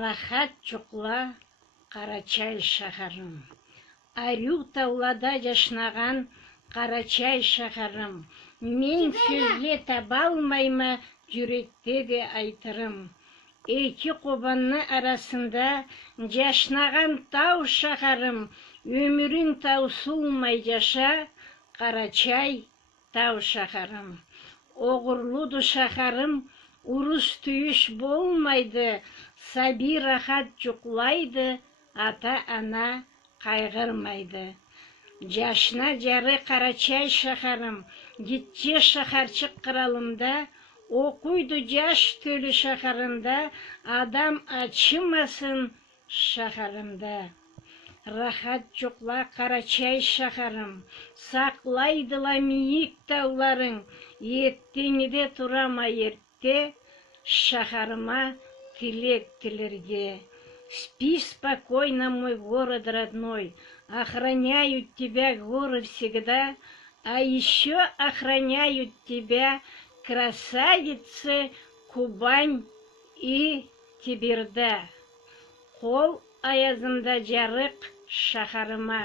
Рахат чукла Карачай шәһәрем. Арю таулада жашнаган Карачай шәһәрем. Мен сөзле таба алмайма жүректегі айтырым. Эки кобанны арасында жашнаган тау шәһәрем. Өмірің таусылмай жаша, Карачай тау шәһәрем. Оғырлуды шәһәрем, урыс түйіш болмайды, саби рахат жүклайды, ата-ана қайғырмайды. Жашна жары Карачай шәһәрем, гитче шәһәрчік қыралымда, оқуйды жаш төлі шәһәрімда, адам ачымасын шәһәрімда. Рахат жүкла Карачай шәһәрем, сақлайдыла миік тауларың, еттеңіде турама ерте, шәһәріма тілек тілерге. Спи спокойно, мой город родной, охраняют тебя горы всегда, а еще охраняют тебя красавицы Кубань и Теберда. Қол аязында жарық шәһәріма.